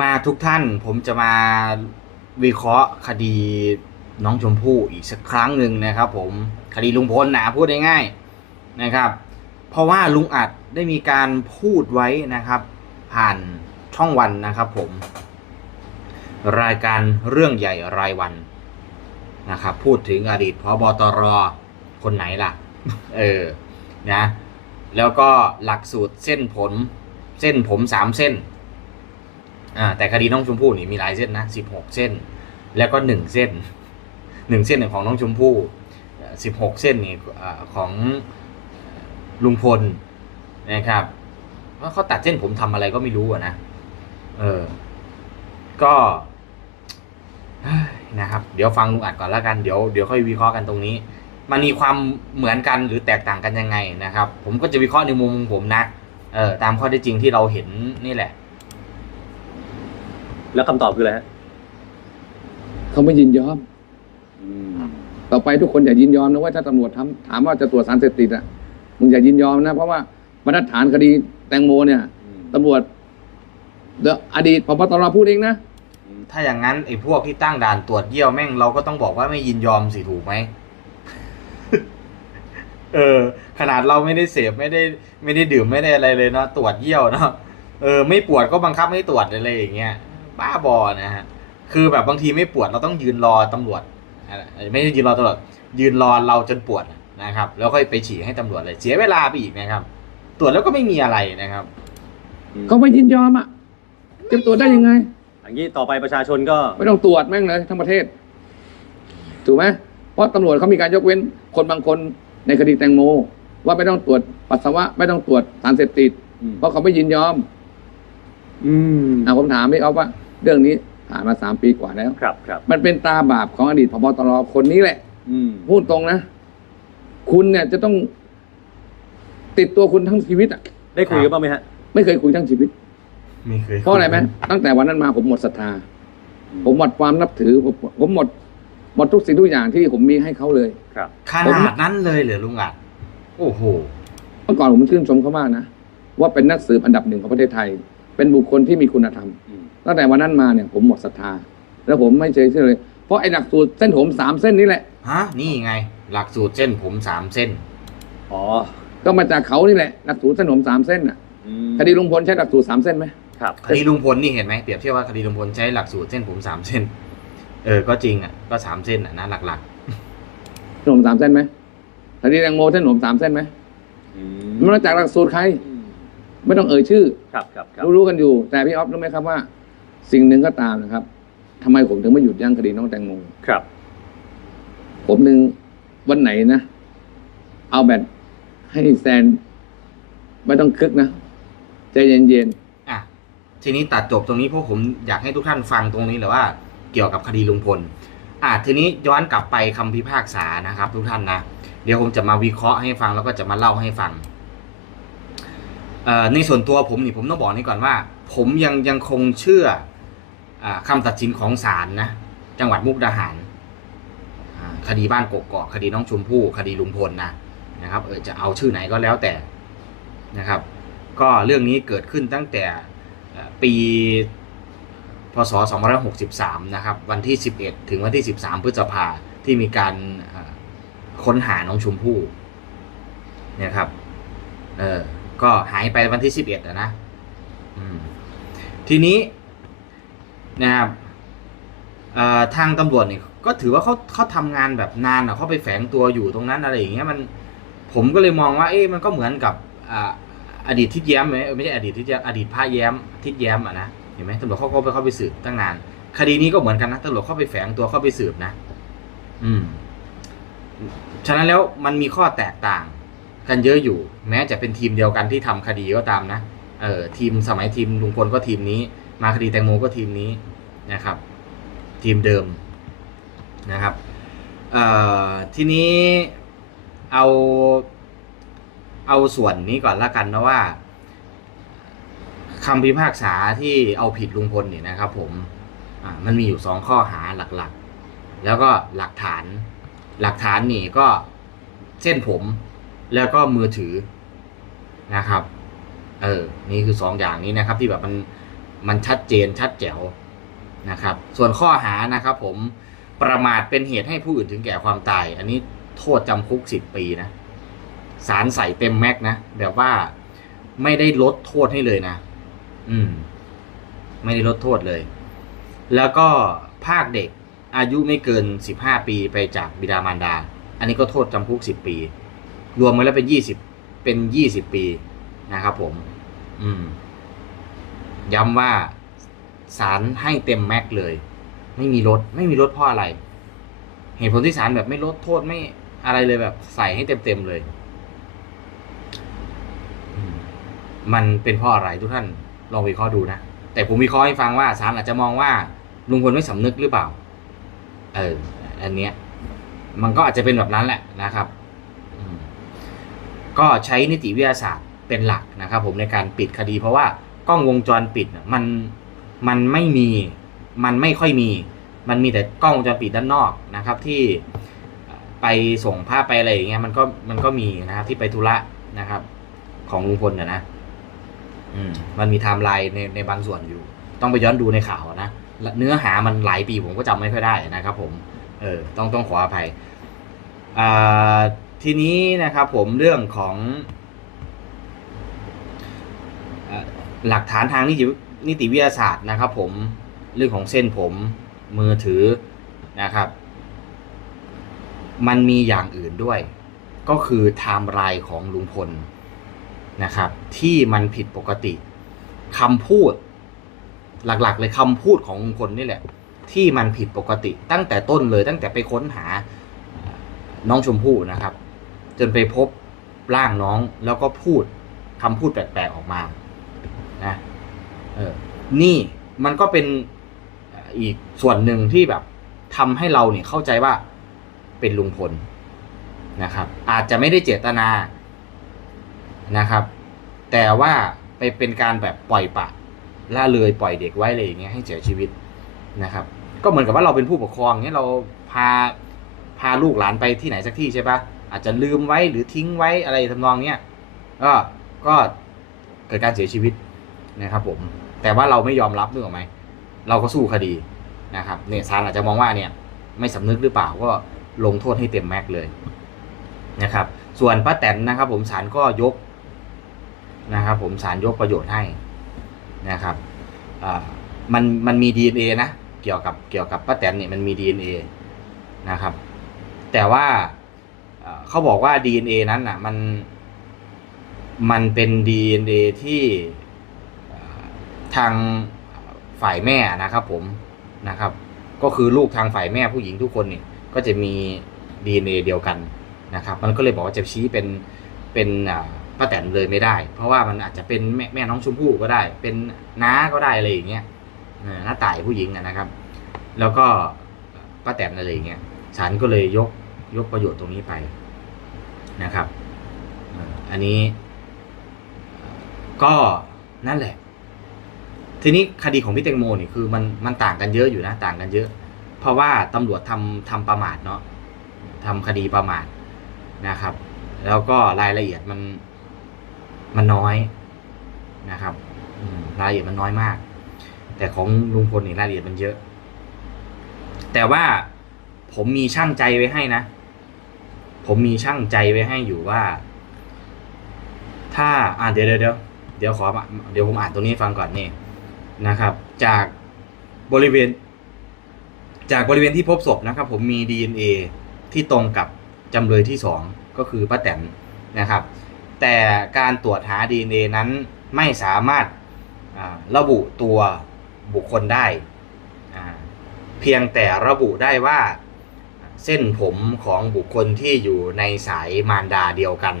มาทุกท่านผมจะมาวิเคราะห์คดีน้องชมพู่อีกสักครั้งหนึ่งนะครับ ผมคดีลุงพลนะพูดง่ายๆนะครับ เพราะว่าลุงอัดได้มีการพูดไว้นะครับ ผ่านช่องวันนะครับผม รายการเรื่องใหญ่รายวันนะครับ พูดถึงอดีตพบตรคนไหนล่ะ เออนะแล้วก็หลักสูตรเส้นผม เส้นผมสามเส้น อ่าแต่คดีน้องชมพู่นี่มีหลายเส้นนะสิบหกเส้น แล้วก็หนึ่งเส้นหนึ่งเส้นเนี่ยของน้องชมพู่สิบหกเส้นนี่ของลุงพลนะครับว่าเขาตัดเส้นผมทำอะไรก็ไม่รู้อะนะ เออ ก็นะครับ เดี๋ยวฟังลุงอัดก่อนแล้วกัน เดี๋ยวเดี๋ยวค่อยวิเคราะห์กันตรงนี้ มันมีความเหมือนกันหรือแตกต่างกันยังไงนะครับ ผมก็จะวิเคราะห์ในมุมของผมนะ เออตามข้อเท็จจริงที่เราเห็นนี่แหละ แล้วคำตอบคืออะไรฮะเขาไม่ยินยอม ต่อไปทุกคนอย่ายินยอมนะว่าถ้าตำรวจทำถามว่าจะตรวจสารเสพติดอะมึงอย่ายินยอมนะ เพราะว่าบรรทัดฐานคดีแตงโมเนี่ยตำรวจเดอะอดีตพบตรพูดเองนะถ้าอย่างนั้นไอ้พวกที่ตั้งด่านตรวจเยี่ยวแม่งเราก็ต้องบอกว่าไม่ยินยอมสิถูกไหมเออ ขนาดเราไม่ได้เสพไม่ได้ ไม่ได้ดื่มไม่ได้อะไรเลยเนาะตรวจเยี่ยวเนาะเออ ไม่ปวดก็บังคับให้ตรวจอะไรอย่างเงี้ย บ้าบอนะฮะคือแบบบางทีไม่ปวดเราต้องยืนรอตำรวจอะไม่ใช่ยืนรอตำรวจยืนรอเราจนปวดนะครับ แล้วค่อยไปฉี่ให้ตำรวจเลยเสียเวลาไปอีกนะครับ ตรวจแล้วก็ไม่มีอะไรนะครับเขาไม่ยินยอมอะจะตรวจได้ยังไงอย่างนี้ต่อไปประชาชนก็ ไม่ต้องตรวจแม่งเลยทั้งประเทศ ถูกไหมเพราะตำรวจเขามีการยกเว้นคนบางคนในคดีแตงโม ว่าไม่ต้องตรวจปัสสาวะ ไม่ต้องตรวจสารเสพติดอืมเพราะเขาไม่ยินยอม อืมอะผมถามพี่เอาว่า เรื่องนี้ผ่านมาสามปีกว่าแล้ว ครับครับ มันเป็นตาบาปของอดีตพบตรคนนี้แหละ อืมพูดตรงนะ คุณเนี่ยจะต้องติดตัวคุณทั้งชีวิตอะ ได้คุยกันบ้างไหมฮะ ไม่เคยคุยทั้งชีวิต ไม่เคยเพราะอะไรไหมตั้งแต่วันนั้นมาผมหมดศรัทธา ผมหมดความนับถือ ผมผมหมด หมดทุกสิ่งทุกอย่างที่ผมมีให้เขาเลย ครับ ขนาดนั้นเลยเหรอลุงอัดโอ้โห เมื่อก่อนผมชื่นชมเขามากนะ ว่าเป็นนักสืบอันดับหนึ่งของประเทศไทย เป็นบุคคลที่มีคุณธรรมอืมตั้งแต่วันนั้นมาเนี่ยผมหมดศรัทธา แล้วผมไม่เฉยเชื่อเลย เพราะไอ้หลักสูตรเส้นผมสามเส้นนี้แหละ ฮะ นี่ไง หลักสูตรเส้นผมสามเส้น อ๋อก็มาจากเขานี่แหละหลักสูตรเส้นผมสามเส้นน่ะอืมคดีลุงพลใช้หลักสูตรสามเส้นไหมครับคดีลุงพลนี่เห็นไหมเปรียบเทียบว่าคดีลุงพลใช้หลักสูตรเส้นผมสามเส้น เออ ก็จริงอะ ก็สามเส้นอะนะหลักเส้นผมสามเส้นไหมคดีแตงโมเส้นผมสามเส้นไหมอืมันมาจากหลักสูตรใครอืม ไม่ต้องเอ่ยชื่อ ครับครับครับ รู้ๆกันอยู่ แต่พี่ออฟรู้ไหมครับว่า สิ่งหนึ่งก็ตามนะครับทำไมผมถึงไม่หยุดยั้งคดีน้องแตงโมครับ ผมหนึ่งวันไหนนะ เอาแบบให้แซน ไม่ต้องคึกนะ ใจเย็นๆอะทีนี้ตัดจบตรงนี้เพราะผมอยากให้ทุกท่านฟังตรงนี้แหละว่าเกี่ยวกับคดีลุงพล อะทีนี้ย้อนกลับไปคำพิพากษานะครับ ทุกท่านนะ เดี๋ยวผมจะมาวิเคราะห์ให้ฟังแล้วก็จะมาเล่าให้ฟังเอ่อ ในส่วนตัวผมนี่ผมต้องบอกนี่ก่อนว่า ผมยังยังคงเชื่ออ่าคำตัดสินของศาลนะ จังหวัดมุกดาหาร คดีบ้านกกอกคดีน้องชมพู่คดีลุงพลนะนะครับเออจะเอาชื่อไหนก็แล้วแต่นะครับ ก็เรื่องนี้เกิดขึ้นตั้งแต่ปีพศ 2563 นะครับ วันที่ 11 ถึงวันที่ 13 พฤษภาที่มีการค้นหาน้องชมพู่นี่ยครับ เออ ก็หายไปวันที่11อะนะทีนี้นะครับทางตำรวจเนี่ยก็ถือว่าเขาเขาทำงานแบบนานอะเขาไปแฝงตัวอยู่ตรงนั้นอะไรอย่างเงี้ยมันผมก็เลยมองว่าเอ๊ะมันก็เหมือนกับอดีตทิดแย้มไหมไม่ใช่อดีตทิดแย้มอดีตพระแย้มทิดแย้มอะนะเห็นไหมตำรวจเขาก็ไปเข้าไปสืบตั้งนาน คดีนี้ก็เหมือนกันนะตำรวจเข้าไปแฝงตัวเข้าไปสืบนะ อืม ฉะนั้นแล้วมันมีข้อแตกต่าง กันเยอะอยู่ แม้จะเป็นทีมเดียวกันที่ทำคดีก็ตามนะเออทีมสมัยทีมลุงพลก็ทีมนี้ มาคดีแตงโมก็ทีมนี้นะครับ ทีมเดิมนะครับเอ่อทีนี้เอาเอาส่วนนี้ก่อนละกันนะว่าคำพิพากษาที่เอาผิดลุงพลเนี่ยนะครับ ผมมันมีอยู่สองข้อหาหลักๆ แล้วก็หลักฐาน หลักฐานนี่ก็เส้นผม แล้วก็มือถือนะครับ เออ นี่คือสองอย่างนี้นะครับ ที่แบบมันมันชัดเจนชัดแจ๋วนะครับ ส่วนข้อหานะครับ ผมประมาทเป็นเหตุให้ผู้อื่นถึงแก่ความตาย อันนี้โทษจำคุกสิบปีนะสารใส่เต็มแม็กนะแบบว่าไม่ได้ลดโทษให้เลยนะ อืม ไม่ได้ลดโทษเลย แล้วก็ภาคเด็กอายุไม่เกินสิบห้าปีไปจากบิดามารดา อันนี้ก็โทษจำคุกสิบปี รวมกันแล้วเป็นยี่สิบเป็นยี่สิบปีนะครับผม อืม ย้ำว่าศาลให้เต็มแม็กเลย ไม่มีลดไม่มีลดเพราะอะไร เหตุผลที่ศาลแบบไม่ลดโทษไม่อะไรเลยแบบ ใส่ให้เต็มเต็มเลย มันเป็นเพราะอะไรทุกท่านลองวิเคราะห์ดูนะ แต่ผมวิเคราะห์ให้ฟังว่าศาลอาจจะมองว่าลุงพลไม่สำนึกหรือเปล่า เออ อันเนี้ย มันก็อาจจะเป็นแบบนั้นแหละนะครับ ก็ใช้นิติวิทยาศาสตร์เป็นหลักนะครับผมในการปิดคดี เพราะว่ากล้องวงจรปิดมันมันไม่มีมันไม่ค่อยมี มันมีแต่กล้องวงจรปิดด้านนอกนะครับที่ไปส่งภาพไปอะไรอย่างเงี้ยมันก็มันก็มีนะครับที่ไปธุระนะครับ ของลุงพลนะนะอืมมันมีไทม์ไลน์ในในบางส่วนอยู่ ต้องไปย้อนดูในข่าวนะและเนื้อหามันหลายปีผมก็จำไม่ค่อยได้นะครับ ผม เออ ต้องต้องขออภัยอ่า ทีนี้นะครับผมเรื่องของหลักฐานทางนิตินิติวิทยาศาสตร์นะครับ ผมเรื่องของเส้นผมมือถือนะครับ มันมีอย่างอื่นด้วย ก็คือไทม์ไลน์ของลุงพลนะครับ ที่มันผิดปกติคำพูด หลักๆ เลยคำพูดของลุงพลนี่แหละ ที่มันผิดปกติตั้งแต่ต้นเลยตั้งแต่ไปค้นหาน้องชมพู่นะครับ จนไปพบร่างน้องแล้วก็พูดคำพูดแปลกๆออกมานะเออนี่มันก็เป็นอีกส่วนหนึ่งที่แบบทำให้เราเนี่ยเข้าใจว่าเป็นลุงพลนะครับ อาจจะไม่ได้เจตนานะครับ แต่ว่าไปเป็นการแบบปล่อยปะละเลยปล่อยเด็กไว้เลยอย่างเงี้ยให้เสียชีวิตนะครับ ก็เหมือนกับว่าเราเป็นผู้ปกครองเนี้ยเราพาพาลูกหลานไปที่ไหนสักที่ใช่ปะ อาจจะลืมไว้หรือทิ้งไว้อะไรทำนองเนี้ยก็ก็เกิดการเสียชีวิตนะครับผมแต่ว่าเราไม่ยอมรับนึกออกไหมเราก็สู้คดีนะครับเนี่ยศาลอาจจะมองว่าเนี่ยไม่สำนึกหรือเปล่าก็ลงโทษให้เต็มแม็กซ์เลยนะครับส่วนป้าแตนนะครับ ผมศาลก็ยกนะครับผมศาลยกประโยชน์ให้นะครับมันมันมี DNA นะ เกี่ยวกับเกี่ยวกับป้าแตนเนี่ยมันมี DNA นะครับ แต่ว่า เขาบอกว่า DNA นั้นน่ะ มัน มันเป็น DNA ที่เอ่ทางฝ่ายแม่นะครับ ผมนะครับ ก็คือลูกทางฝ่ายแม่ผู้หญิงทุกคนเนี่ยก็จะมี DNA เดียวกันนะครับ มันก็เลยบอกว่าจะชี้เป็นเป็นป้าแตนเลยไม่ได้ เพราะว่ามันอาจจะเป็นแม่แม่น้องชมพู่ก็ได้ เป็นน้าก็ได้อะไรอย่างเงี้ยน้าต่ายผู้หญิงนะครับ แล้วก็ป้าแตนอะไรอย่างเงี้ยศาลก็เลยยกยกประโยชน์ตรงนี้ไป นะครับอันนี้ ก็นั่นแหละ ทีนี้คดีของพี่แตงโมนี่คือมันมันต่างกันเยอะอยู่นะ ต่างกันเยอะ เพราะว่าตำรวจทำทำประมาทเนาะทำคดีประมาทนะครับ แล้วก็รายละเอียดมันมันน้อยนะครับรายละเอียดมันน้อยมาก แต่ของลุงพลนี่รายละเอียดมันเยอะ แต่ว่าผมมีช่างใจไว้ให้นะ ผมมีช่างใจไว้ให้อยู่ว่า ถ้าอ่าเดี๋ยวเดี๋ยวเดี๋ยวเดี๋ยวขอเดี๋ยวผมอ่านตรงนี้ฟังก่อนนี่นะครับ จากบริเวณ จากบริเวณที่พบศพนะครับ ผมมี DNA ที่ตรงกับจำเลยที่สองก็คือป้าแตนนะครับ แต่การตรวจหา DNA นั้นไม่สามารถระบุตัวบุคคลได้ เพียงแต่ระบุได้ว่า เส้นผมของบุคคลที่อยู่ในสายมารดาเดียวกัน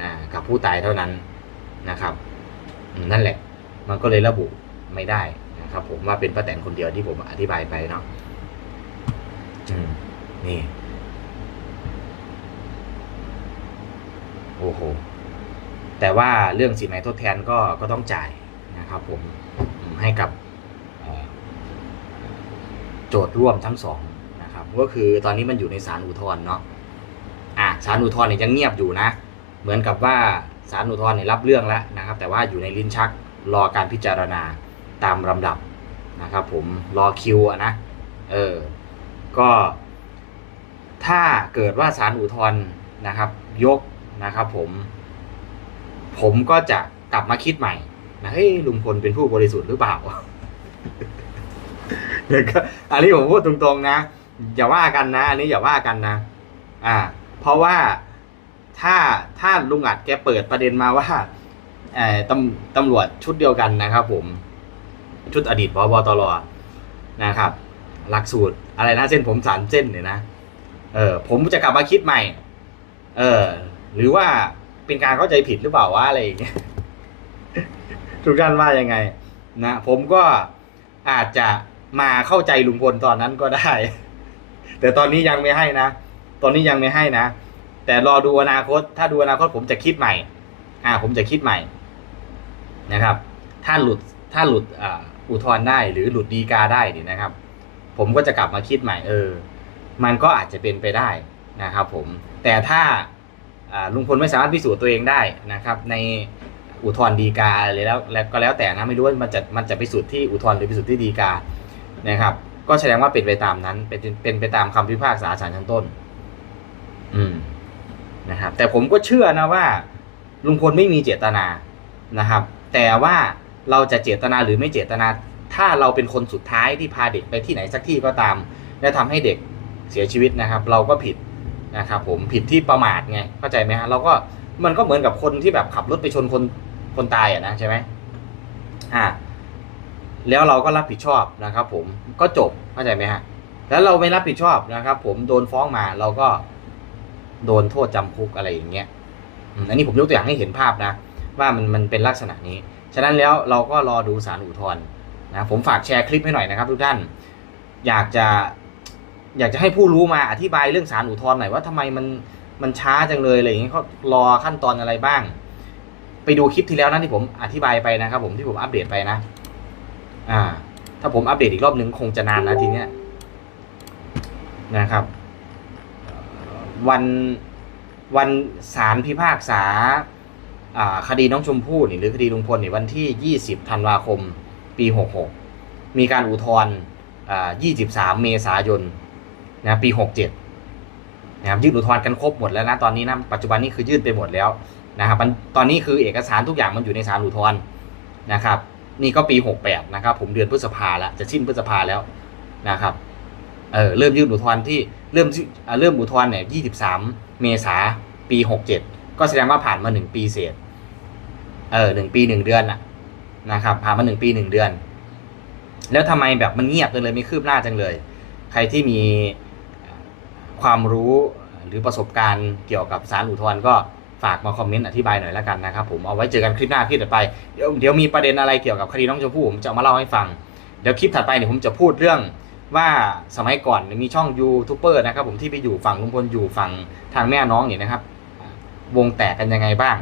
นะกับผู้ตายเท่านั้นนะครับ นั่นแหละ มันก็เลยระบุไม่ได้นะครับ ผมว่าเป็นป้าแตนคนเดียวที่ผมอธิบายไปเนาะนี่โอ้โหแต่ว่าเรื่องสินไหมทดแทนก็ก็ต้องจ่ายนะครับ ผมให้กับโจทย์ร่วมทั้งสอง ก็คือตอนนี้มันอยู่ในศาลอุทธรณ์เนาะอะศาลอุทธรณ์เนี่ยยังเงียบอยู่นะ เหมือนกับว่าศาลอุทธรณ์เนี่ยรับเรื่องแล้วนะครับ แต่ว่าอยู่ในลิ้นชักรอการพิจารณาตามลำดับนะครับ ผมรอคิวอะนะเออก็ถ้าเกิดว่าศาลอุทธรณ์นะครับ ยกนะครับ ผม ผมก็จะกลับมาคิดใหม่นะเฮ้ยลุงพลเป็นผู้บริสุทธิ์หรือเปล่าเดี๋ยวก็อันนี้ผมพูดตรงๆนะ อย่าว่ากันนะ อันนี้อย่าว่ากันนะ อ่า เพราะว่าถ้าถ้าลุงอัดแกเปิดประเด็นมาว่าเอ่อตำตำรวจชุดเดียวกันนะครับ ผม ชุดอดีตพบตรนะครับ หลักสูตรอะไรนะเส้นผมสามเส้นเนี่ยนะเออผมจะกลับมาคิดใหม่ เออ หรือว่าเป็นการเข้าใจผิดหรือเปล่าวะอะไรอย่างเงี้ยทุกท่านว่ายังไง นะผมก็อาจจะมาเข้าใจลุงพลตอนนั้นก็ได้ แต่ตอนนี้ยังไม่ให้นะ ตอนนี้ยังไม่ให้นะ แต่รอดูอนาคต ถ้าดูอนาคตผมจะคิดใหม่ อ่า ผมจะคิดใหม่นะครับ ถ้าหลุด ถ้าหลุดอ่าอุทธรณ์ได้หรือหลุดดีกาได้นี่นะครับ ผมก็จะกลับมาคิดใหม่เออ มันก็อาจจะเป็นไปได้นะครับ ผม แต่ถ้าอ่าลุงพลไม่สามารถพิสูจน์ตัวเองได้นะครับ ในอุทธรณ์ดีกาเลยแล้วแล้วก็แล้วแต่นะไม่รู้ว่ามันจะมันจะพิสูจน์ที่อุทธรณ์หรือพิสูจน์ที่ดีกานะครับ ก็แสดงว่าเป็นไปตามนั้น เป็นเป็นไปตามคำพิพากษาศาลชั้นต้น อืมนะครับ แต่ผมก็เชื่อนะว่า ลุงพลไม่มีเจตนานะครับ แต่ว่าเราจะเจตนาหรือไม่เจตนา ถ้าเราเป็นคนสุดท้ายที่พาเด็กไปที่ไหนสักที่ก็ตาม และทำให้เด็กเสียชีวิตนะครับ เราก็ผิดนะครับผมผิดที่ประมาทไงเข้าใจไหมฮะเราก็มันก็เหมือนกับคนที่แบบขับรถไปชนคนคนตายอะนะใช่ไหมอ่า แล้วเราก็รับผิดชอบนะครับ ผมก็จบเข้าใจไหมฮะแล้วเราไม่รับผิดชอบนะครับ ผมโดนฟ้องมาเราก็โดนโทษจำคุกอะไรอย่างเงี้ยอันนี้ผมยกตัวอย่างให้เห็นภาพนะ ว่ามันมันเป็นลักษณะนี้ ฉะนั้นแล้วเราก็รอดูสารอุทธรณ์นะผมฝากแชร์คลิปให้หน่อยนะครับทุกท่าน อยากจะอยากจะให้ผู้รู้มาอธิบายเรื่องสารอุทธรณ์หน่อยว่าทำไมมันมันช้าจังเลยอะไรอย่างเงี้ยเขารอขั้นตอนอะไรบ้าง ไปดูคลิปที่แล้วนะที่ผมอธิบายไปนะครับ ผมที่ผมอัปเดตไปนะ อ่า ถ้าผมอัปเดตอีกรอบนึงคงจะนานนะทีเนี้ยนะครับ วันวันศาลพิพากษาคดีน้องชมพู่นี่หรือคดีลุงพลนี่วันที่ 20 ธันวาคม ปี 66 มีการอุทธรณ์อ่า23 เมษายนนะปี 67นะครับยื่นอุทธรณ์กันครบหมดแล้วนะตอนนี้นะปัจจุบันนี้คือยื่นไปหมดแล้วนะครับตอนนี้คือเอกสารทุกอย่างมันอยู่ในศาลอุทธรณ์นะครับ นี่ก็ปี 68 นะครับ ผมเดือนพฤษภาแล้ว จะสิ้นพฤษภาแล้วนะครับ เออเริ่มยื่นอุทธรณ์ที่เริ่มเริ่มอุทธรณ์เนี่ย 23 เมษาปี 67 ก็แสดงว่าผ่านมาหนึ่งปีเศษ เออหนึ่งปีหนึ่งเดือนนะนะครับ ผ่านมาหนึ่งปีหนึ่งเดือน แล้วทำไมแบบมันเงียบจังเลยไม่คืบหน้าจังเลย ใครที่มีความรู้หรือประสบการณ์เกี่ยวกับสารอุทธรณ์ก็ ฝากมาคอมเมนต์อธิบายหน่อยแล้วกันนะครับผมเอาไว้เจอกันคลิปหน้าคลิปถัดไปเดี๋ยวเดี๋ยวมีประเด็นอะไรเกี่ยวกับคดีน้องชมพู่ผมจะมาเล่าให้ฟัง เดี๋ยวคลิปถัดไปเนี่ยผมจะพูดเรื่องว่าสมัยก่อนมีช่องยูทูบเบอร์นะครับผมที่ไปอยู่ฝั่งลุงพลอยู่ฝั่งทางแม่น้องเนี่ยนะครับ วงแตกกันยังไงบ้าง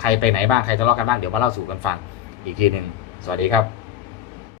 ใครไปไหนบ้างใครทะเลาะกันบ้างเดี๋ยวมาเล่าสู่กันฟังอีกทีหนึ่งสวัสดีครับ